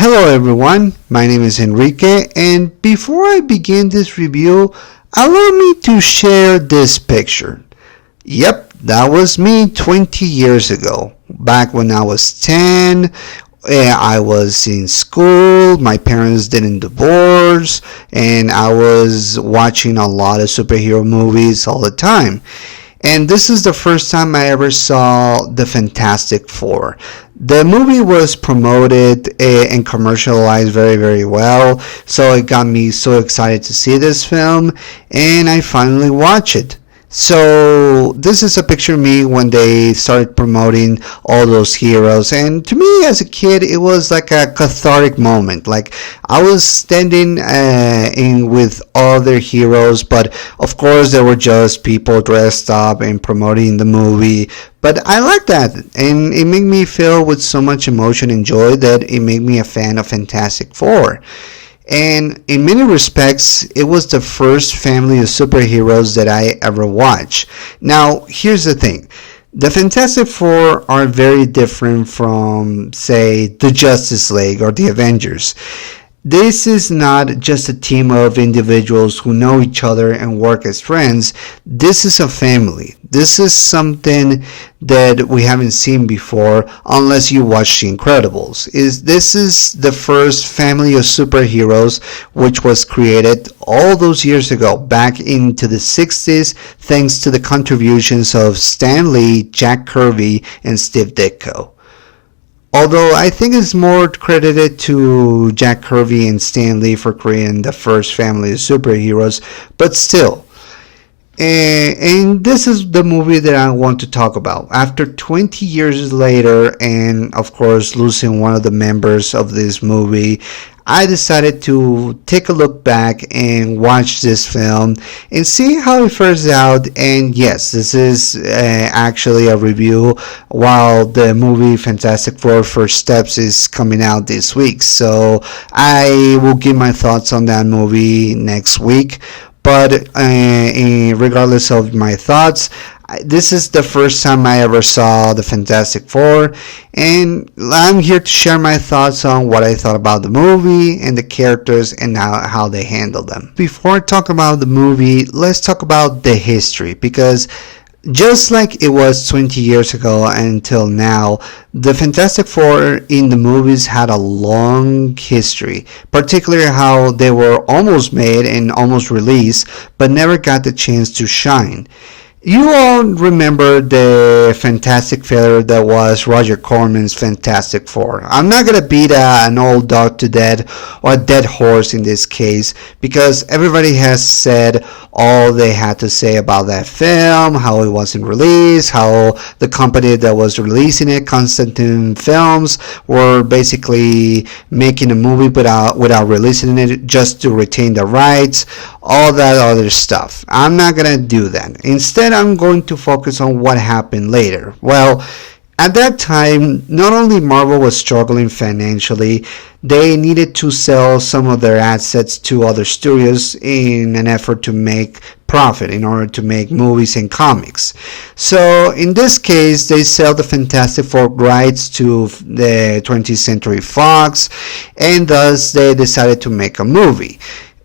Hello everyone, my name is Enrique, and before I begin this review, allow me to share this picture. Yep, that was me 20 years ago, back when I was 10. I was in school, my parents didn't divorce, and I was watching a lot of superhero movies all the time. And this is the first time I ever saw the Fantastic Four. The movie was promoted and commercialized very, very well, so it got me so excited to see this film, and I finally watched it. So this is a picture of me when they started promoting all those heroes, and to me as a kid it was like a cathartic moment. Like I was standing in with other heroes, but of course there were just people dressed up and promoting the movie. But I like that, and it made me feel with so much emotion and joy that it made me a fan of Fantastic Four. And in many respects, it was the first family of superheroes that I ever watched. Now, here's the thing. The Fantastic Four are very different from, say, the Justice League or the Avengers. This is not just a team of individuals who know each other and work as friends. This is a family. This is something that we haven't seen before unless you watch The Incredibles. This is the first family of superheroes which was created all those years ago, back into the 60s, thanks to the contributions of Stan Lee, Jack Kirby, and Steve Ditko. Although I think it's more credited to Jack Kirby and Stan Lee for creating the first family of superheroes, but still. And this is the movie that I want to talk about. After 20 years later, and of course losing one of the members of this movie, I decided to take a look back and watch this film and see how it fares out. And yes, this is actually a review while the movie Fantastic Four First Steps is coming out this week. So I will give my thoughts on that movie next week. But regardless of my thoughts, this is the first time I ever saw the Fantastic Four, and I'm here to share my thoughts on what I thought about the movie and the characters and how they handled them. Before I talk about the movie, let's talk about the history, because just like it was 20 years ago until now, the Fantastic Four in the movies had a long history, particularly how they were almost made and almost released, but never got the chance to shine. You all remember the fantastic failure that was Roger Corman's Fantastic Four. I'm not going to beat an old dog to death, or a dead horse in this case, because everybody has said all they had to say about that film, how it wasn't released, how the company that was releasing it, Constantine Films, were basically making a movie without releasing it just to retain the rights, all that other stuff. I'm not going to do that. Instead, I'm going to focus on what happened later. Well, at that time, not only Marvel was struggling financially, they needed to sell some of their assets to other studios in an effort to make profit, in order to make movies and comics. So in this case, they sell the Fantastic Four rights to the 20th Century Fox, and thus they decided to make a movie.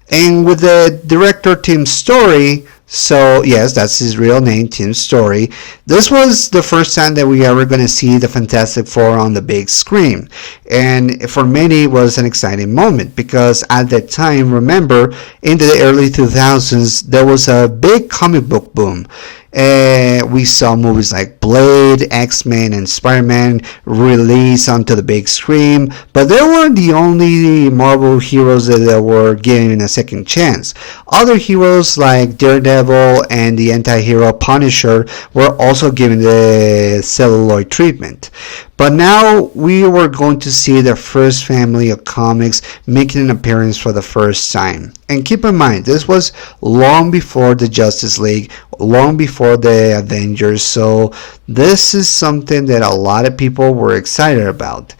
And with the director Tim Story, so yes, that's his real name, Tim Story, this was the first time that we ever going to see the Fantastic Four on the big screen. And for many it was an exciting moment, because at that time, remember, in the early 2000s, there was a big comic book boom. We saw movies like Blade, X-Men, and Spider-Man released onto the big screen, but they weren't the only Marvel heroes that were given a second chance. Other heroes like Daredevil and the anti-hero Punisher were also given the celluloid treatment. But now we were going to see the first family of comics making an appearance for the first time. And keep in mind, this was long before the Justice League, long before the Avengers, so this is something that a lot of people were excited about.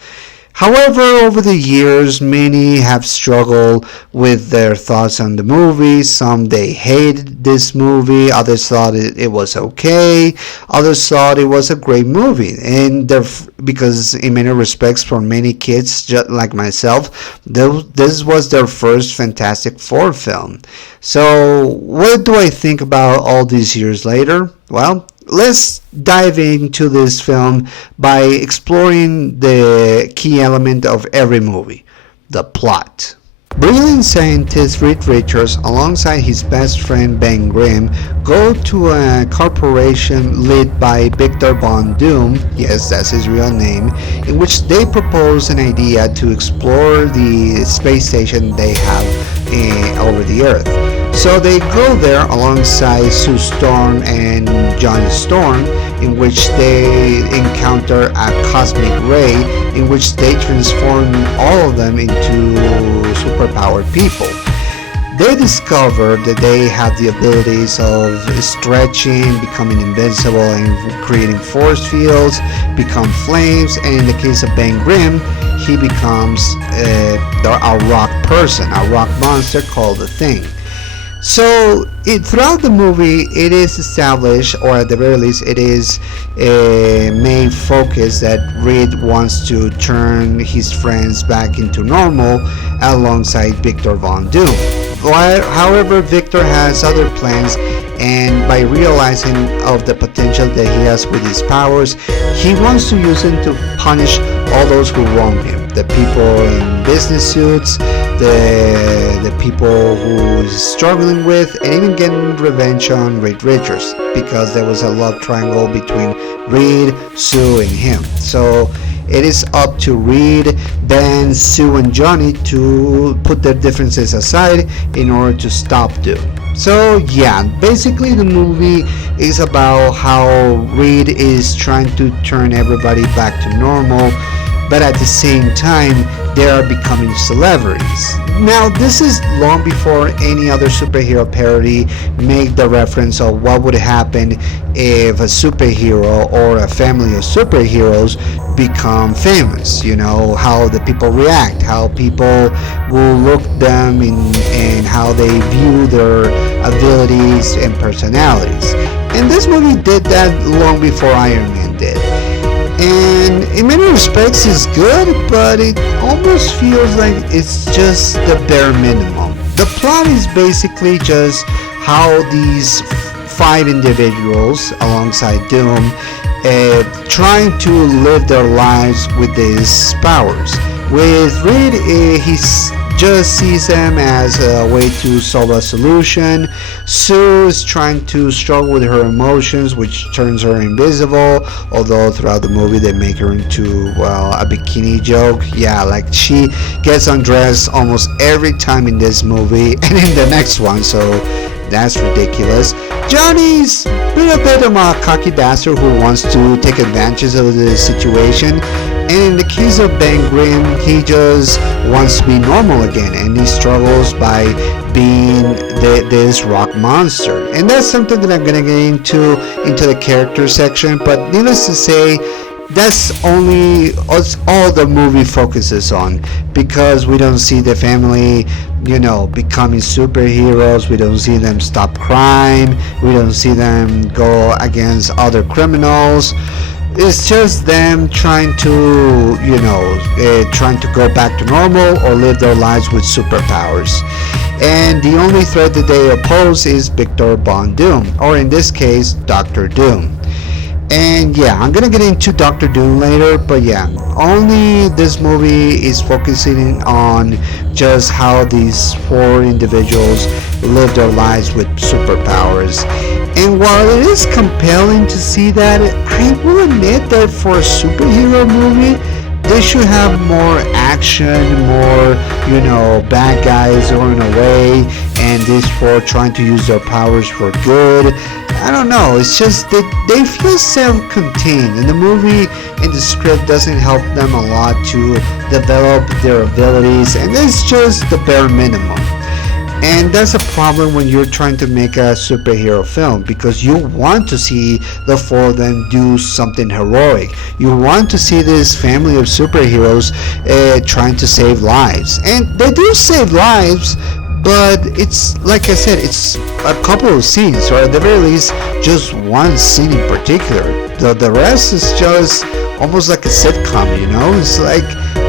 However, over the years, many have struggled with their thoughts on the movie. Some they hated this movie, others thought it was okay, others thought it was a great movie. And because in many respects, for many kids, just like myself, this was their first Fantastic Four film. So, what do I think about all these years later? Well, let's dive into this film by exploring the key element of every movie, the plot. Brilliant scientist Reed Richards, alongside his best friend Ben Grimm, go to a corporation led by Victor Von Doom, yes, that's his real name, in which they propose an idea to explore the space station they have over the Earth. So they go there alongside Sue Storm and Johnny Storm, in which they encounter a cosmic ray in which they transform all of them into superpowered people. They discover that they have the abilities of stretching, becoming invincible, and creating force fields, become flames, and in the case of Ben Grimm, he becomes a rock person, a rock monster called the Thing. So throughout the movie, it is established, or at the very least, it is a main focus that Reed wants to turn his friends back into normal alongside Victor Von Doom. However, Victor has other plans, and by realizing of the potential that he has with his powers, he wants to use them to punish all those who wrong him. The people in business suits, the people who he's struggling with, and even getting revenge on Reed Richards, because there was a love triangle between Reed, Sue, and him. So it is up to Reed, Ben, Sue, and Johnny to put their differences aside in order to stop Doom. So yeah, basically the movie is about how Reed is trying to turn everybody back to normal, but at the same time they are becoming celebrities. Now, this is long before any other superhero parody made the reference of what would happen if a superhero or a family of superheroes become famous. You know, how the people react, how people will look them and how they view their abilities and personalities. And this movie did that long before Iron Man did. And in many respects it's good, but it almost feels like it's just the bare minimum. The plot is basically just how these five individuals alongside Doom trying to live their lives with these powers. With Reed, he just sees them as a way to solve a solution. Sue is trying to struggle with her emotions, which turns her invisible, although throughout the movie they make her into, well, a bikini joke. Yeah, like she gets undressed almost every time in this movie and in the next one, so that's ridiculous. Johnny's been a bit of a cocky bastard who wants to take advantage of the situation. And in the case of Ben Grimm, he just wants to be normal again, and he struggles by being this rock monster. And that's something that I'm going to get into the character section, but needless to say, that's only all the movie focuses on, because we don't see the family, you know, becoming superheroes. We don't see them stop crime. We don't see them go against other criminals. It's just them trying to, you know, trying to go back to normal or live their lives with superpowers. And the only threat that they oppose is Victor Von Doom, or in this case, Dr. Doom. And yeah, I'm gonna get into Dr. Doom later, but yeah, only this movie is focusing on just how these four individuals live their lives with superpowers. And while it is compelling to see that, I will admit that for a superhero movie, they should have more action, more, you know, bad guys running away, and these four trying to use their powers for good. I don't know, it's just that they feel self-contained, and the movie and the script doesn't help them a lot to develop their abilities, and it's just the bare minimum. And that's a problem when you're trying to make a superhero film, because you want to see the four of them do something heroic. You want to see this family of superheroes trying to save lives. And they do save lives, but it's like I said, it's a couple of scenes, or at the very least, just one scene in particular. The rest is just almost like a sitcom, you know? It's like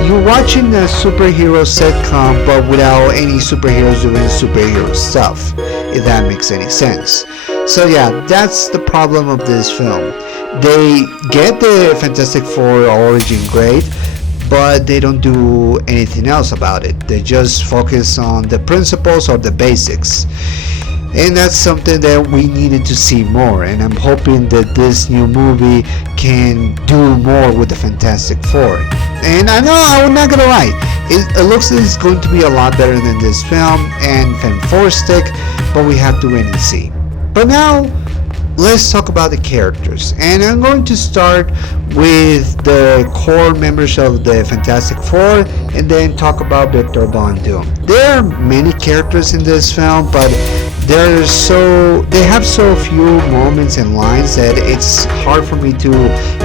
you're watching a superhero sitcom, but without any superheroes doing superhero stuff, if that makes any sense. So yeah, that's the problem of this film. They get the Fantastic Four origin great, but they don't do anything else about it. They just focus on the principles or the basics. And that's something that we needed to see more, and I'm hoping that this new movie can do more with the Fantastic Four. And I know, I'm not gonna lie, it looks like it's going to be a lot better than this film and Fantastic, but we have to wait and see. But now, let's talk about the characters, and I'm going to start with the core members of the Fantastic Four and then talk about Victor Von Doom. There are many characters in this film, but they have so few moments and lines that it's hard for me to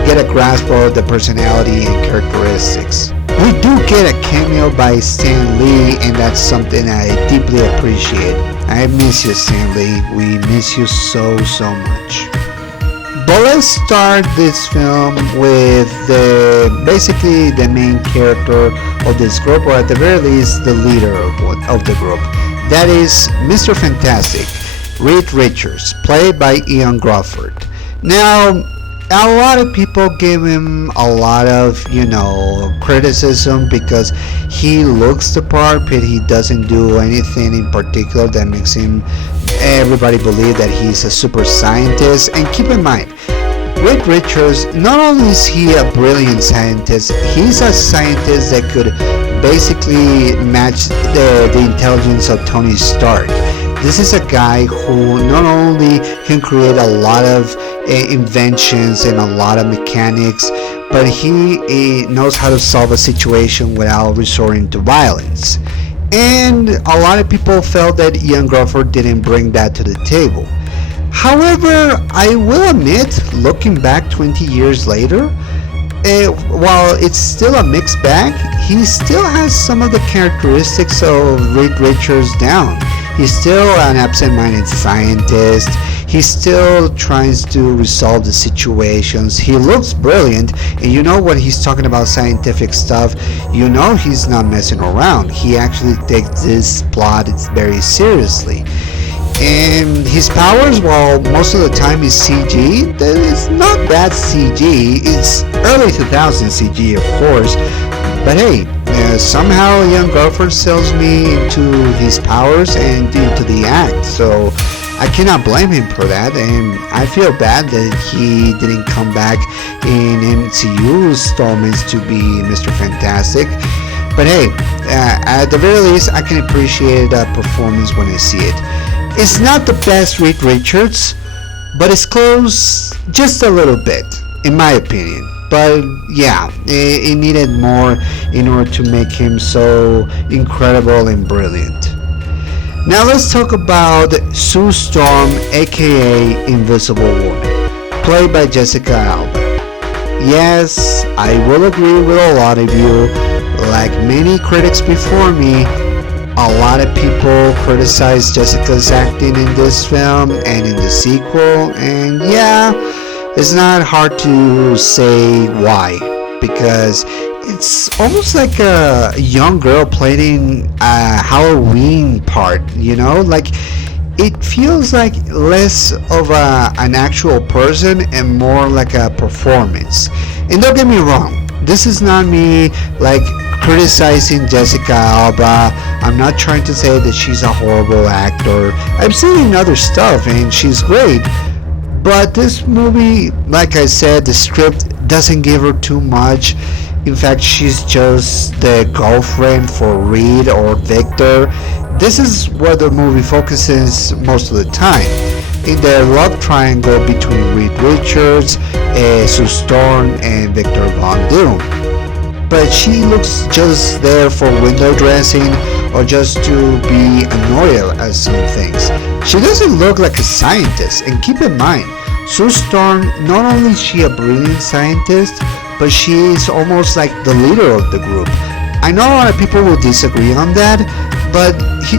get a grasp of the personality and characteristics. We do get a cameo by Stan Lee, and that's something I deeply appreciate. I miss you, Stan Lee. We miss you so much. But let's start this film with basically the main character of this group, or at the very least the leader of the group. That is Mr. Fantastic, Reed Richards, played by Ian Crawford. Now, a lot of people give him a lot of, criticism because he looks the part, but he doesn't do anything in particular that makes everybody believe that he's a super scientist. And keep in mind, Reed Richards, not only is he a brilliant scientist, he's a scientist that could basically match the intelligence of Tony Stark. This is a guy who not only can create a lot of inventions and a lot of mechanics, but he knows how to solve a situation without resorting to violence. And a lot of people felt that Ian Crawford didn't bring that to the table. However, I will admit, looking back 20 years later, while it's still a mixed bag, he still has some of the characteristics of Reed Richards down. He's still an absent-minded scientist. He still tries to resolve the situations. He looks brilliant, and you know when he's talking about scientific stuff, you know he's not messing around. He actually takes this plot very seriously. And his powers, while most of the time is CG, it's not bad CG. It's early 2000s CG, of course. But hey, somehow Ian Crawford sells me into his powers and into the act. So I cannot blame him for that. And I feel bad that he didn't come back in MCU installments to be Mr. Fantastic. But hey, at the very least, I can appreciate that performance when I see it. It's not the best Reed Richards, but it's close just a little bit, in my opinion. But yeah, it needed more in order to make him so incredible and brilliant. Now let's talk about Sue Storm, aka Invisible Woman, played by Jessica Alba. Yes, I will agree with a lot of you. Like many critics before me, a lot of people criticize Jessica's acting in this film and in the sequel, and yeah, it's not hard to say why, because it's almost like a young girl playing a Halloween part, like it feels like less of an actual person and more like a performance. And don't get me wrong, this is not me like criticizing Jessica Alba. I'm not trying to say that she's a horrible actor. I've seen other stuff and she's great, but this movie, like I said, the script doesn't give her too much. In fact, she's just the girlfriend for Reed or Victor. This is where the movie focuses most of the time, in the love triangle between Reed Richards, Sue Storm, and Victor Von Doom. but she looks just there for window dressing or just to be annoyed at some things. She doesn't look like a scientist, and keep in mind, Sue Storm, not only is she a brilliant scientist, but she is almost like the leader of the group. I know a lot of people will disagree on that, but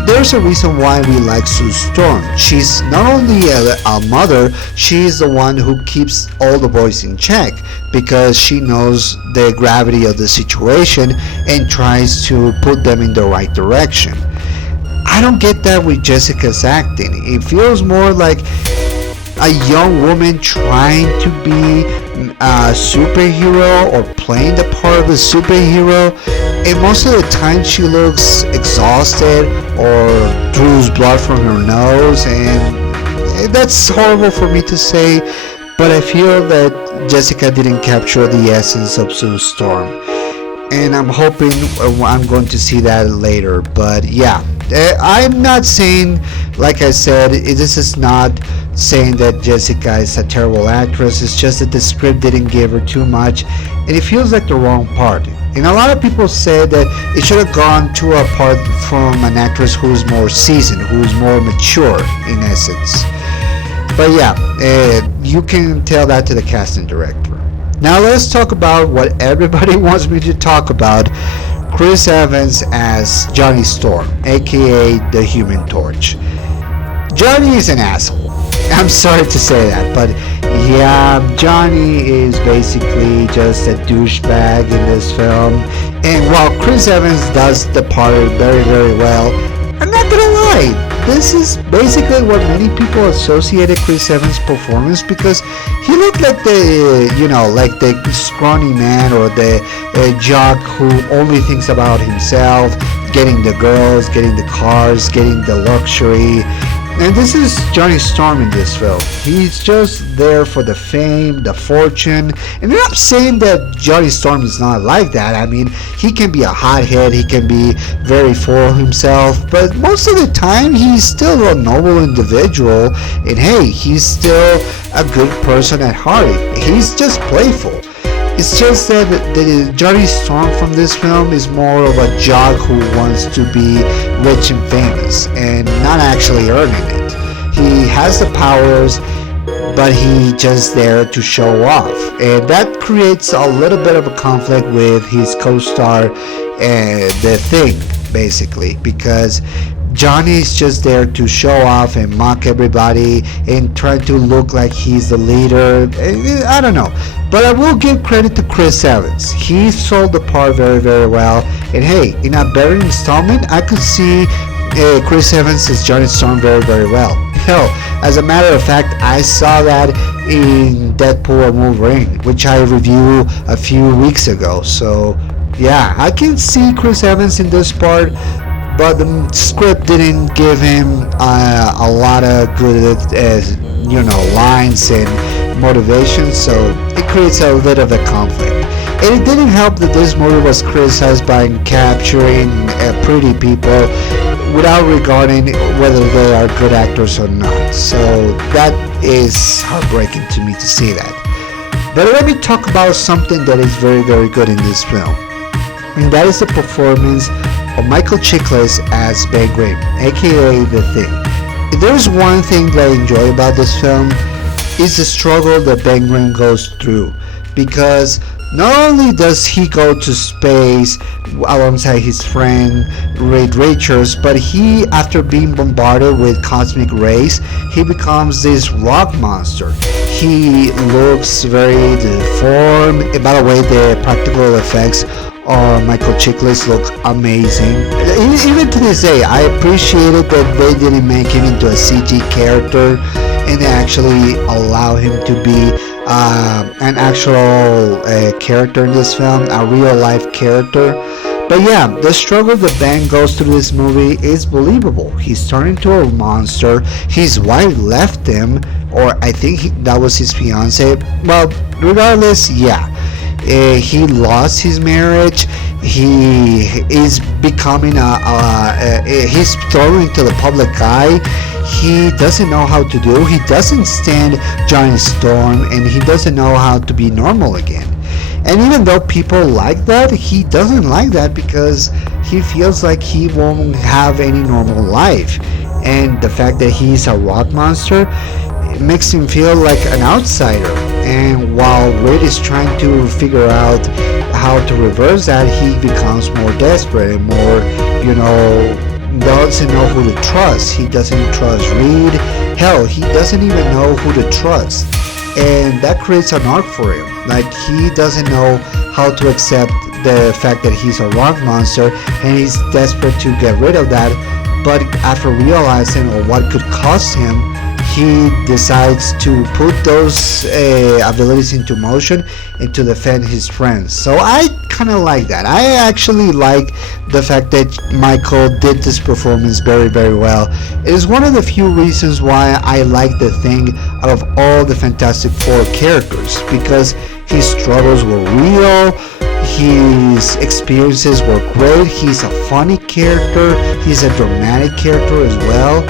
there's a reason why we like Sue Storm. She's not only a mother, she's the one who keeps all the boys in check because she knows the gravity of the situation and tries to put them in the right direction. I don't get that with Jessica's acting. It feels more like a young woman trying to be a superhero or playing the part of a superhero, and most of the time she looks exhausted or drews blood from her nose, and that's horrible for me to say, but I feel that Jessica didn't capture the essence of Sue Storm, and I'm hoping I'm going to see that later. But yeah, I'm not saying, like I said, this is not saying that Jessica is a terrible actress. It's just that the script didn't give her too much, and it feels like the wrong part. And a lot of people say that it should have gone to a part from an actress who's more seasoned, who's more mature in essence. But yeah, you can tell that to the casting director. Now let's talk about what everybody wants me to talk about. Chris Evans as Johnny Storm, aka the Human Torch. Johnny is an asshole. I'm sorry to say that, but yeah, Johnny is basically just a douchebag in this film. And while Chris Evans does the part very, very well, I'm not gonna lie, this is basically what many people associated Chris Evans' performance, because he looked like like the scrawny man or the jock who only thinks about himself, getting the girls, getting the cars, getting the luxury. And this is Johnny Storm in this film. He's just there for the fame, the fortune. And I'm not saying that Johnny Storm is not like that. I mean, he can be a hothead, he can be very full of himself, but most of the time he's still a noble individual. And hey, he's still a good person at heart. He's just playful. It's just that the Johnny Storm from this film is more of a jock who wants to be rich and famous and not actually earning it. He has the powers, but he's just there to show off. And that creates a little bit of a conflict with his co-star, The Thing, basically, because Johnny is just there to show off and mock everybody and try to look like he's the leader. I don't know. But I will give credit to Chris Evans. He sold the part very, very well. And hey, in a better installment, I could see Chris Evans as Johnny Storm very, very well. Hell, as a matter of fact, I saw that in Deadpool and Wolverine, which I reviewed a few weeks ago. So yeah, I can see Chris Evans in this part, but the script didn't give him a lot of good, lines and motivation, so it creates a bit of a conflict. And it didn't help that this movie was criticized by capturing pretty people without regarding whether they are good actors or not. So that is heartbreaking to me to see that. But let me talk about something that is very, very good in this film, and that is the performance of Michael Chiklis as Ben Grimm, aka The Thing. If there's one thing that I enjoy about this film, is the struggle that Ben Grimm goes through, because not only does he go to space alongside his friend Reed Richards, but he, after being bombarded with cosmic rays, he becomes this rock monster. He looks very deformed. And by the way, the practical effects Michael Chiklis look amazing. Even to this day, I appreciated that they didn't make him into a CG character and they actually allow him to be an actual character in this film, a real life character. But yeah, the struggle that Ben goes through this movie is believable. He's turned into a monster. His wife left him, or I think that was his fiance. Well, regardless, yeah. He lost his marriage. He is becoming he's thrown into the public eye. He doesn't know how to do. He doesn't stand Johnny Storm, and he doesn't know how to be normal again. And even though people like that, he doesn't like that because he feels like he won't have any normal life. And the fact that he's a rock monster makes him feel like an outsider. And while Reed is trying to figure out how to reverse that, he becomes more desperate and more, doesn't know who to trust. He doesn't trust Reed. Hell, he doesn't even know who to trust. And that creates an arc for him. Like, he doesn't know how to accept the fact that he's a rock monster, and he's desperate to get rid of that. But after realizing what could cost him, he decides to put those abilities into motion and to defend his friends. So I kind of like that. I actually like the fact that Michael did this performance very, very well. It is one of the few reasons why I like the Thing out of all the Fantastic Four characters, because his struggles were real, his experiences were great, he's a funny character, he's a dramatic character as well.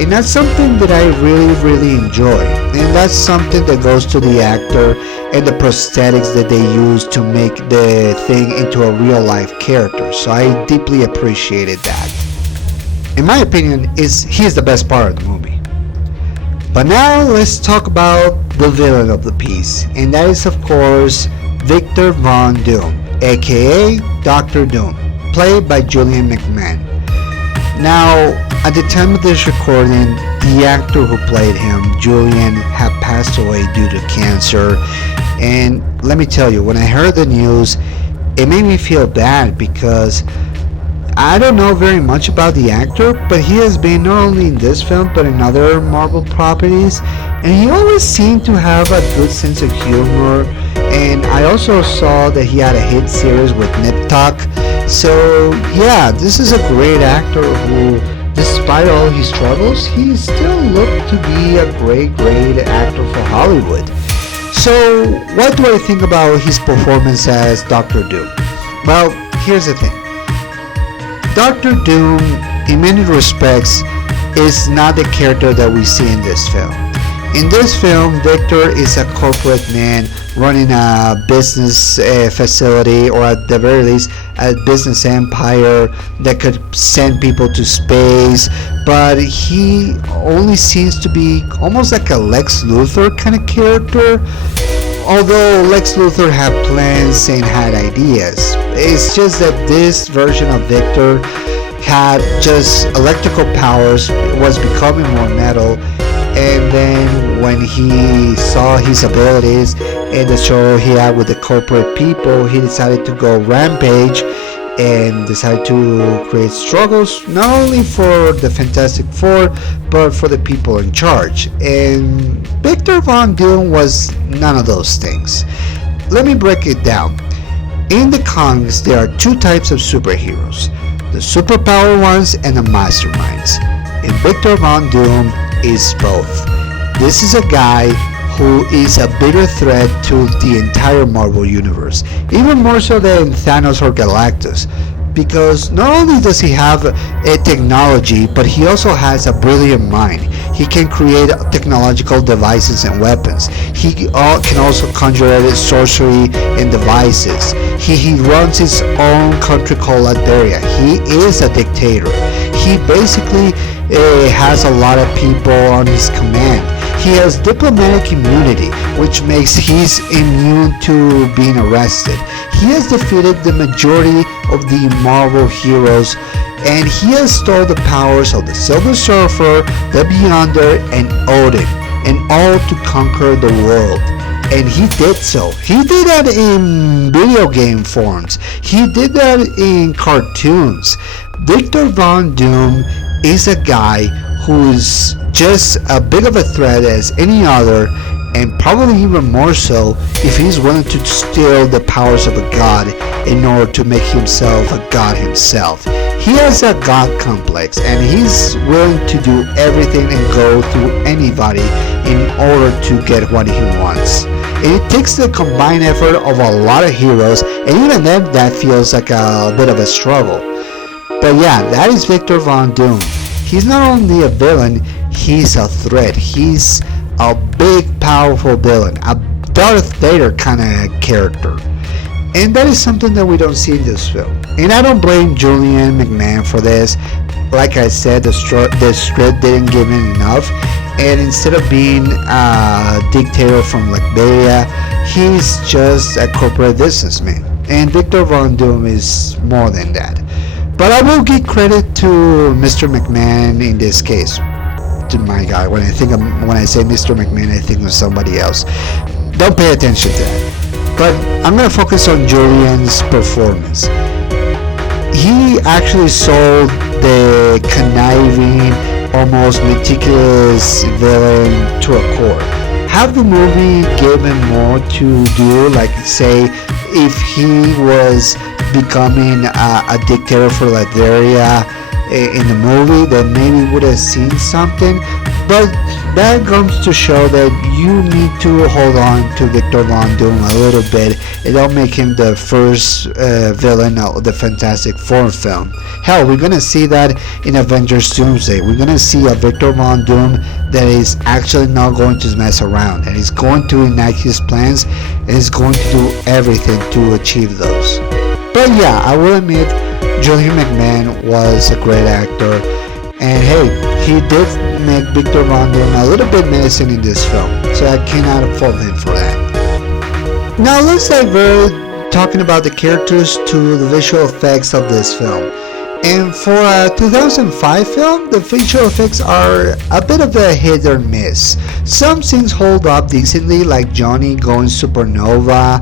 And that's something that I really, really enjoy. And that's something that goes to the actor and the prosthetics that they use to make the Thing into a real life character. So I deeply appreciated that. In my opinion, he's the best part of the movie. But now let's talk about the villain of the piece. And that is, of course, Victor Von Doom, aka Dr. Doom, played by Julian McMahon. Now, at the time of this recording, the actor who played him, Julian, had passed away due to cancer. And let me tell you, when I heard the news, it made me feel bad because I don't know very much about the actor, but he has been not only in this film but in other Marvel properties, and he always seemed to have a good sense of humor. And I also saw that he had a hit series with Nip Tuck. So yeah, this is a great actor who, despite all his struggles, he still looked to be a great actor for Hollywood. So what do I think about his performance as Dr. Doom? Well, here's the thing. Dr. Doom, in many respects, is not the character that we see in this film. In this film, Victor is a corporate man running a business facility, or at the very least a business empire that could send people to space, but he only seems to be almost like a Lex Luthor kind of character. Although Lex Luthor had plans and had ideas, it's just that this version of Victor had just electrical powers, was becoming more metal. And then when he saw his abilities and the show he had with the corporate people, he decided to go rampage and decided to create struggles not only for the Fantastic Four but for the people in charge. And Victor Von Doom was none of those things. Let me break it down. In the comics, there are two types of superheroes: the superpower ones and the masterminds. And Victor Von Doom is both. This is a guy who is a bigger threat to the entire Marvel Universe, even more so than Thanos or Galactus, because not only does he have a technology, but he also has a brilliant mind. He can create technological devices and weapons. He can also conjure sorcery and devices. He runs his own country called Latveria. He is a dictator. He basically has a lot of people on his command. He has diplomatic immunity, which makes he's immune to being arrested. He has defeated the majority of the Marvel heroes, and he has stole the powers of the Silver Surfer, the Beyonder, and Odin, and all to conquer the world. And he did so. He did that in video game forms. He did that in cartoons. Victor Von Doom is a guy who's just as big of a threat as any other, and probably even more so if he's willing to steal the powers of a god in order to make himself a god himself. He has a god complex, and he's willing to do everything and go through anybody in order to get what he wants. And it takes the combined effort of a lot of heroes, and even then that feels like a bit of a struggle. But yeah, that is Victor Von Doom. He's not only a villain, he's a threat. He's a big, powerful villain, a Darth Vader kind of character. And that is something that we don't see in this film. And I don't blame Julian McMahon for this. Like I said, the script didn't give him enough. And instead of being a dictator from Liberia, he's just a corporate businessman. And Victor Von Doom is more than that. But I will give credit to Mr. McMahon in this case. To my guy, when I say Mr. McMahon, I think of somebody else. Don't pay attention to that. But I'm gonna focus on Julian's performance. He actually sold the conniving, almost meticulous villain to a core. Have the movie given more to do, like say if he was becoming a dictator for Liberia in the movie, then maybe we would have seen something. But that comes to show that you need to hold on to Victor Von Doom a little bit. It don't make him the first villain of the Fantastic Four film. Hell, we're gonna see that in Avengers Doomsday. We're gonna see a Victor Von Doom that is actually not going to mess around, and he's going to enact his plans, and he's going to do everything to achieve those. But yeah, I will admit, Julian McMahon was a great actor, and hey, he did make Victor Von Doom a little bit menacing in this film, so I cannot fault him for that. Now let's divert talking about the characters to the visual effects of this film. And for a 2005 film, the visual effects are a bit of a hit or miss. Some scenes hold up decently, like Johnny going supernova,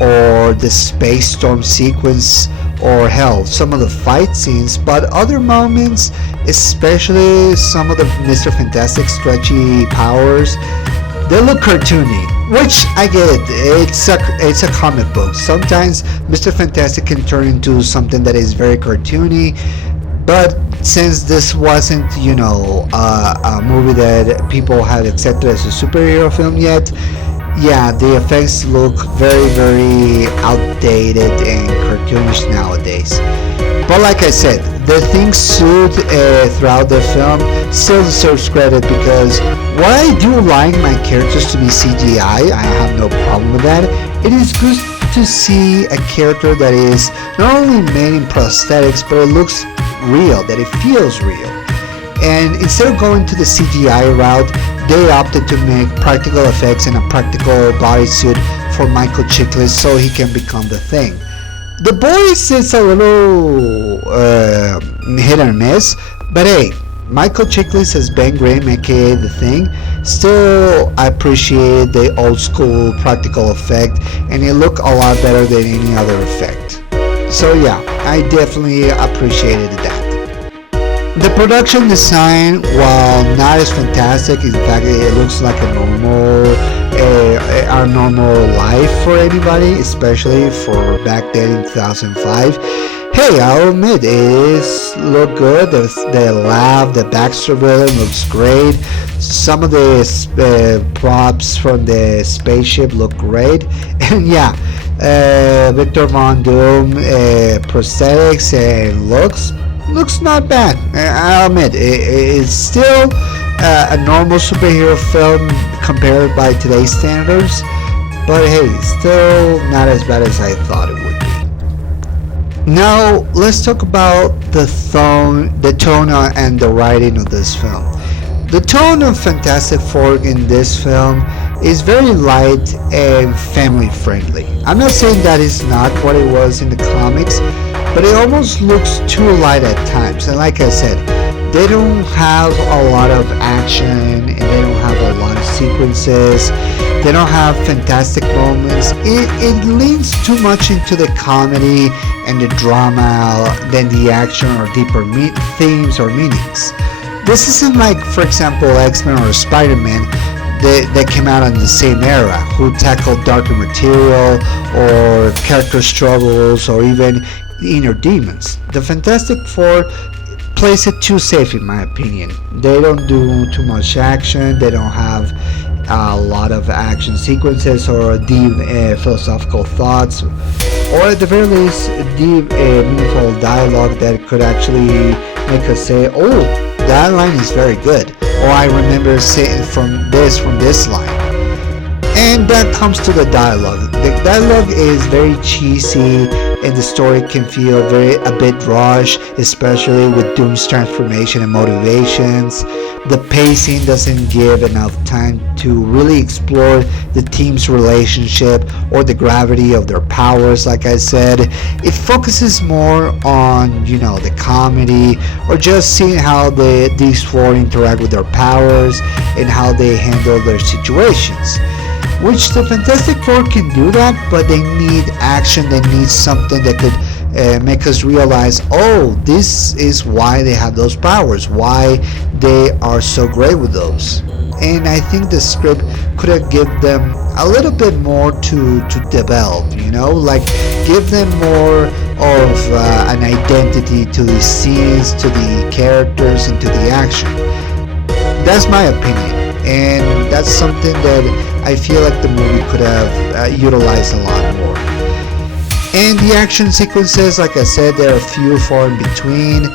or the space storm sequence, or hell, some of the fight scenes, but other moments, especially some of the Mr. Fantastic stretchy powers, they look cartoony, which I get. It's a comic book. Sometimes Mr. Fantastic can turn into something that is very cartoony, but since this wasn't, a movie that people had accepted as a superhero film yet, yeah, the effects look very, very outdated and cartoonish nowadays. But like I said, the things suit throughout the film still deserves credit, because while I do like my characters to be CGI, I have no problem with that. It is good to see a character that is not only made in prosthetics, but it looks real, that it feels real. And instead of going to the CGI route, they opted to make practical effects and a practical bodysuit for Michael Chiklis so he can become the Thing. The voice is a little hit or miss, but hey, Michael Chiklis as Ben Grimm, aka the Thing, still I appreciate the old school practical effect, and it looked a lot better than any other effect. So yeah, I definitely appreciated that. The production design, while not as fantastic, in fact it looks like a normal life for anybody, especially for back then in 2005. Hey, I'll admit, it look good. The lab, the Baxter villain looks great. Some of the props from the spaceship look great. And yeah, Victor Von Doom prosthetics and looks not bad. I'll admit, it's still a normal superhero film compared by today's standards, but hey, still not as bad as I thought it would be. Now let's talk about the tone and the writing of this film. The tone of Fantastic Four in this film is very light and family friendly. I'm not saying that is not what it was in the comics, but it almost looks too light at times. And like I said, they don't have a lot of action, and they don't have a lot of sequences. They don't have fantastic moments. It leans too much into the comedy and the drama than the action or deeper themes or meanings. This isn't like, for example, X-Men or Spider-Man that came out in the same era, who tackled darker material or character struggles or even inner demons. The Fantastic Four plays it too safe, in my opinion. They don't do too much action. They don't have a lot of action sequences or deep philosophical thoughts, or at the very least deep meaningful dialogue that could actually make us say, oh, that line is very good, or I remember saying from this line. And that comes to the dialogue. The dialogue is very cheesy, and the story can feel a bit rushed, especially with Doom's transformation and motivations. The pacing doesn't give enough time to really explore the team's relationship or the gravity of their powers. Like I said, it focuses more on the comedy, or just seeing how these four interact with their powers and how they handle their situations. Which the Fantastic Four can do that, but they need action. They need something that could make us realize, oh, this is why they have those powers, why they are so great with those. And I think the script could have given them a little bit more to develop, like give them more of an identity to the scenes, to the characters, and to the action. That's my opinion, and that's something that I feel like the movie could have utilized a lot more. And the action sequences, like I said, there are few far in between,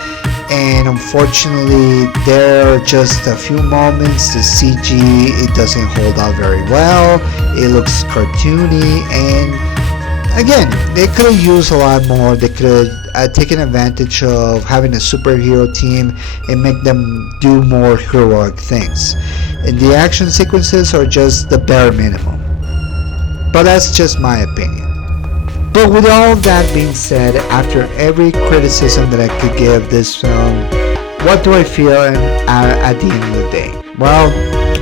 and unfortunately there are just a few moments. The CG, it doesn't hold up very well, it looks cartoony, and again, they could have used a lot more. They could have taken advantage of having a superhero team and make them do more heroic things. And the action sequences are just the bare minimum. But that's just my opinion. But with all of that being said, after every criticism that I could give this film, what do I feel at the end of the day? Well,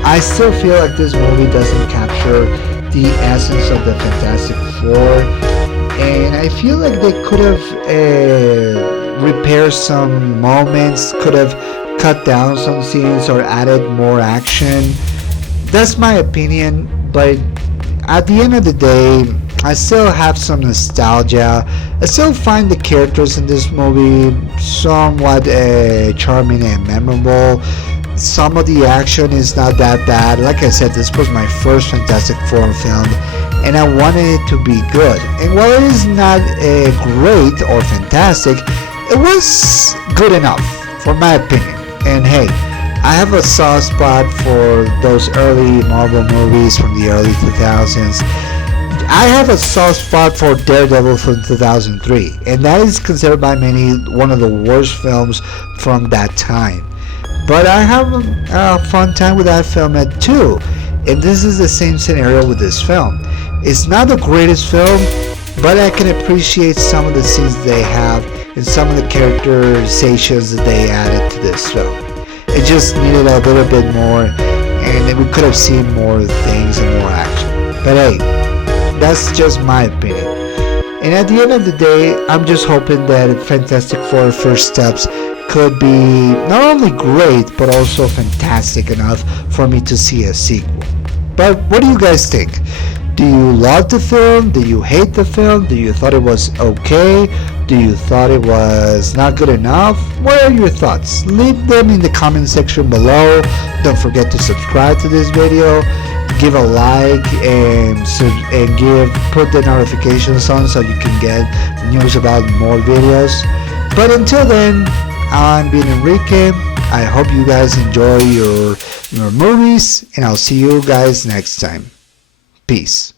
I still feel like this movie doesn't capture the essence of the Fantastic Four, and I feel like they could have repaired some moments, could have cut down some scenes or added more action. That's my opinion, but at the end of the day, I still have some nostalgia. I still find the characters in this movie somewhat charming and memorable. Some of the action is not that bad. Like I said, this was my first Fantastic Four film, and I wanted it to be good. And while it is not great or fantastic, it was good enough, for my opinion. And hey, I have a soft spot for those early Marvel movies from the early 2000s. I have a soft spot for Daredevil from 2003, and that is considered by many one of the worst films from that time. But I have a fun time with that film too, and this is the same scenario with this film. It's not the greatest film, but I can appreciate some of the scenes they have and some of the characterizations that they added to this film. It just needed a little bit more, and we could have seen more things and more action. But hey, that's just my opinion. And at the end of the day, I'm just hoping that Fantastic Four First Steps could be not only great, but also fantastic enough for me to see a sequel. But what do you guys think? Do you love the film? Do you hate the film? Do you thought it was okay? Do you thought it was not good enough? What are your thoughts? Leave them in the comment section below. Don't forget to subscribe to this video, give a like, and put the notifications on so you can get news about more videos. But until then, I'm being Enrique. I hope you guys enjoy your movies, and I'll see you guys next time. Peace.